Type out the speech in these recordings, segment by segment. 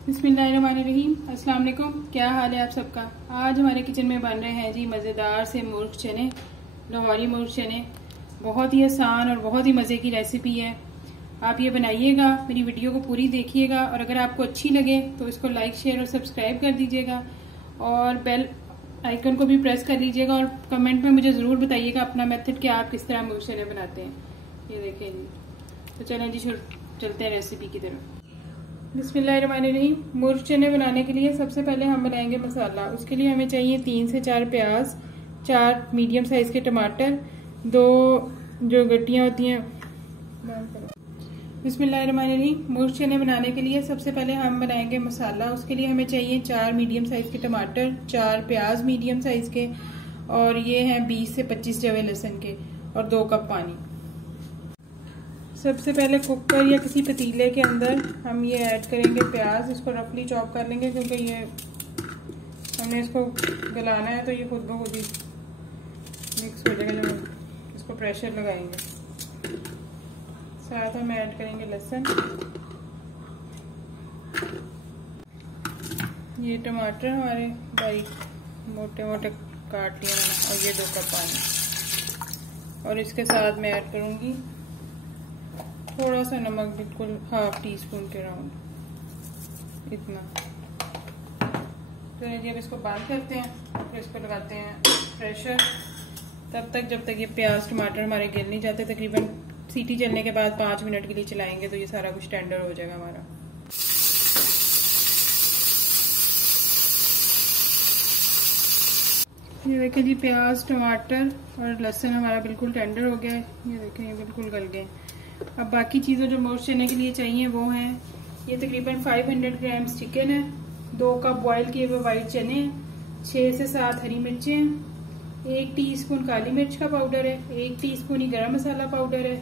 बिस्मिल्लाहिर्रहमानिर्रहीम। अस्सलाम वालेकुम। क्या हाल है आप सबका। आज हमारे किचन में बन रहे हैं जी मज़ेदार से मुर्ग चने, लाहौरी मुर्ग चने। बहुत ही आसान और बहुत ही मज़े की रेसिपी है। आप ये बनाइएगा, मेरी वीडियो को पूरी देखिएगा और अगर आपको अच्छी लगे तो इसको लाइक शेयर और सब्सक्राइब कर दीजिएगा और बेल आइकन को भी प्रेस कर लीजिएगा और कमेंट में मुझे ज़रूर बताइएगा अपना मेथड कि आप किस तरह मुर्ग चने बनाते हैं। ये देखें जी। तो चलें जी, चलते हैं रेसिपी की तरफ। बिस्मिल्लाहिर्रहमानिर्रहीम। मुर्ग चने बनाने के लिए सबसे पहले हम बनाएंगे मसाला। उसके लिए हमें चाहिए 3 से 4 प्याज, 4 मीडियम साइज़ के टमाटर, 2 जो गट्टियाँ होती हैं। बिस्मिल्लाहिर्रहमानिर्रहीम। मुर्ग चने बनाने के लिए सबसे पहले हम बनाएंगे मसाला। उसके लिए हमें चाहिए 4 मीडियम साइज़ के टमाटर, 4 प्याज मीडियम साइज़ के और ये हैं 20 से 25 जवे लहसुन के और 2 कप पानी। सबसे पहले कुकर या किसी पतीले के अंदर हम ये ऐड करेंगे प्याज। इसको रफली चॉप कर लेंगे क्योंकि ये हमने इसको गलाना है तो ये खुद ब खुद ही मिक्स हो जाएगा जब इसको प्रेशर लगाएंगे। साथ हम ऐड करेंगे लहसुन, ये टमाटर हमारे बारीक मोटे मोटे काट लिए मैंने और ये 2 कप पानी और इसके साथ मैं ऐड करूँगी थोड़ा सा नमक, बिल्कुल ½ टीस्पून के राउंड इतना। तो अब इसको बंद करते हैं फिर इसको लगाते हैं प्रेशर तब तक जब तक ये प्याज टमाटर हमारे गिल नहीं जाते। तकरीबन सीटी चलने के बाद 5 मिनट के लिए चलाएंगे तो ये सारा कुछ टेंडर हो जाएगा हमारा। ये देखें जी, प्याज टमाटर और लहसुन हमारा बिल्कुल टेंडर हो गया है। ये देखें ये बिल्कुल गल गए। अब बाकी चीज़ें जो मुर्ग चने के लिए चाहिए वो हैं, ये तकरीबन 500 ग्राम्स चिकन है, 2 कप बॉयल किए हुए वाइट चने हैं, 6 से 7 हरी मिर्चें हैं, 1 टीस्पून काली मिर्च का पाउडर है, 1 टीस्पून ही गरम मसाला पाउडर है,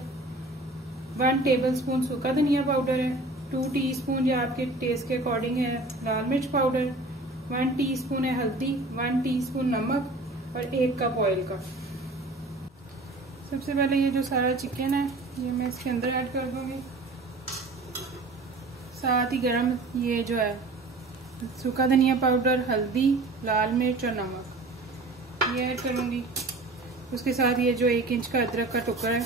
1 टेबलस्पून सूखा धनिया पाउडर है, 2 टीस्पून या आपके टेस्ट के अकॉर्डिंग है लाल मिर्च पाउडर, 1 टीस्पून है हल्दी, 1 टीस्पून नमक और 1 कप ऑयल का। सबसे पहले ये जो सारा चिकन है ये मैं इसके अंदर ऐड कर दूंगी। साथ ही गरम ये जो है सूखा धनिया पाउडर, हल्दी, लाल मिर्च और नमक ये ऐड करूंगी। उसके साथ ये जो 1 इंच का अदरक का टुकड़ा है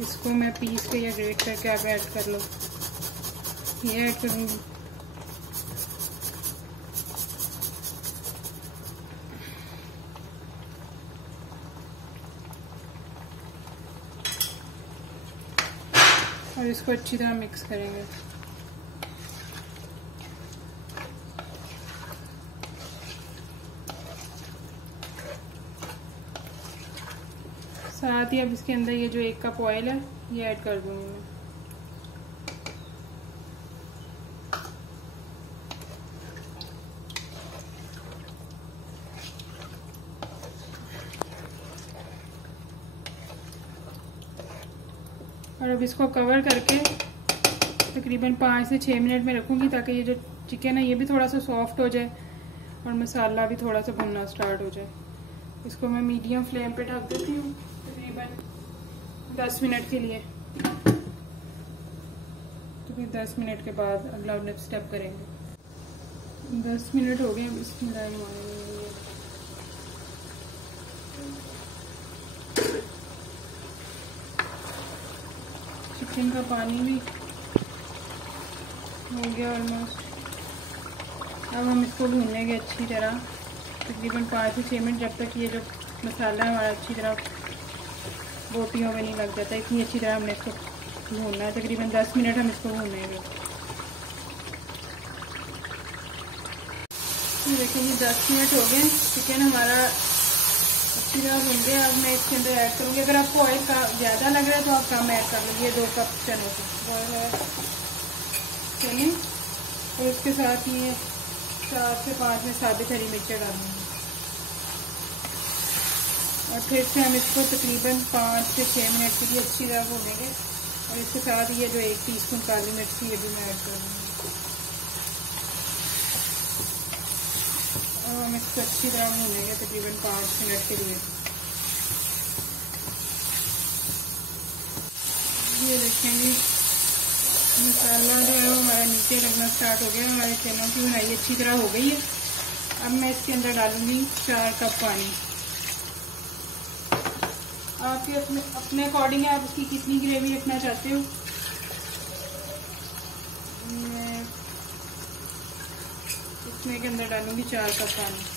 इसको मैं पीस के या ग्रेट करके आप ऐड कर लो, ये ऐड करूंगी। और इसको अच्छी तरह मिक्स करेंगे। साथ ही अब इसके अंदर ये जो 1 कप ऑयल है ये ऐड कर दूंगी मैं। और अब इसको कवर करके तकरीबन 5 से 6 मिनट में रखूँगी ताकि ये जो चिकन है ये भी थोड़ा सा सॉफ्ट हो जाए और मसाला भी थोड़ा सा भुनना स्टार्ट हो जाए। इसको मैं मीडियम फ्लेम पे ढक देती हूँ तकरीबन 10 मिनट के लिए। तो फिर 10 मिनट के बाद अगला स्टेप करेंगे। 10 मिनट हो गए। बिस्मिल्लाह। चिकन का पानी भी हो गया ऑलमोस्ट। अब हम इसको भूनेंगे अच्छी तरह तकरीबन 5 से 6 मिनट, जब तक ये जो मसाला हमारा अच्छी तरह बोटियों में नहीं लग जाता। इतनी अच्छी तरह हमने इसको भूनना है। तकरीबन 10 मिनट हम इसको भूनेंगे। देखिए ये 10 मिनट हो गए, चिकन हमारा अच्छी तरह भून गया। अब मैं इसके अंदर ऐड करूँगी। अगर आपको ऑयल का ज़्यादा लग रहा है तो आप कम ऐड कर लीजिए। 2 कप चने के चने और इसके साथ ये 4 से 5 में साबित हरी मिर्चें डालूंगी और फिर से हम इसको तकरीबन 5 से 6 मिनट के लिए अच्छी तरह भूनेंगे। और इसके साथ ये जो 1 टीस्पून काली मिर्च थी ये भी मैं ऐड करूँगी और हम इसको अच्छी तरह भूनेंगे तकरीबन 5 मिनट के लिए। ये देखेंगे मसाला जो है वो हमारा नीचे लगना स्टार्ट हो गया। हमारे चनों की भुनाई अच्छी तरह हो गई है। अब मैं इसके अंदर डालूंगी 4 कप पानी। आपके अपने अकॉर्डिंग है, आप उसकी कितनी ग्रेवी रखना चाहते हो। मैं इसमें के अंदर डालूंगी 4 कप पानी।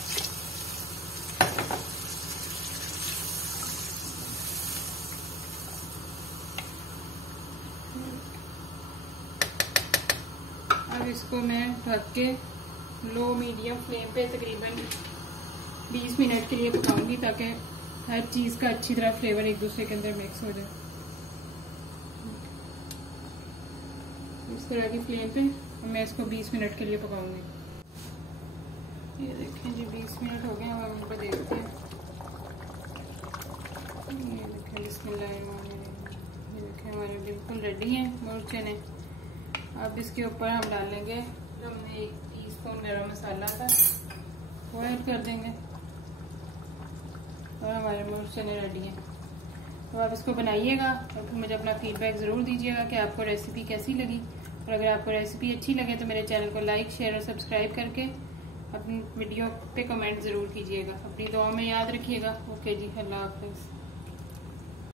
अब इसको मैं ढक के लो मीडियम फ्लेम पे तकरीबन 20 मिनट के लिए पकाऊंगी, ताकि हर चीज़ का अच्छी तरह फ्लेवर एक दूसरे के अंदर मिक्स हो जाए। इस तरह की फ्लेम पे मैं इसको 20 मिनट के लिए पकाऊंगी। ये देखें जी 20 मिनट हो गए। अब हम इनको देखते हैं। ये देखें बिस्मिल्लाहिर्रहमानिर्रहीम। ये देखें हमारे बिल्कुल रेडी हैं मुर्ग चने। अब इसके ऊपर हम डालेंगे जो हमने 1 टीस्पून गरम मसाला था वो ऐड कर देंगे और हमारे मुर्ग चने रेडी हैं। तो आप इसको बनाइएगा और फिर मुझे अपना फीडबैक ज़रूर दीजिएगा कि आपको रेसिपी कैसी लगी। और अगर आपको रेसिपी अच्छी लगे तो मेरे चैनल को लाइक, शेयर और सब्सक्राइब करके अपनी वीडियो पे कमेंट ज़रूर कीजिएगा। अपनी दुआ में याद रखिएगा। ओके जी, अल्लाह हाफ़िज़।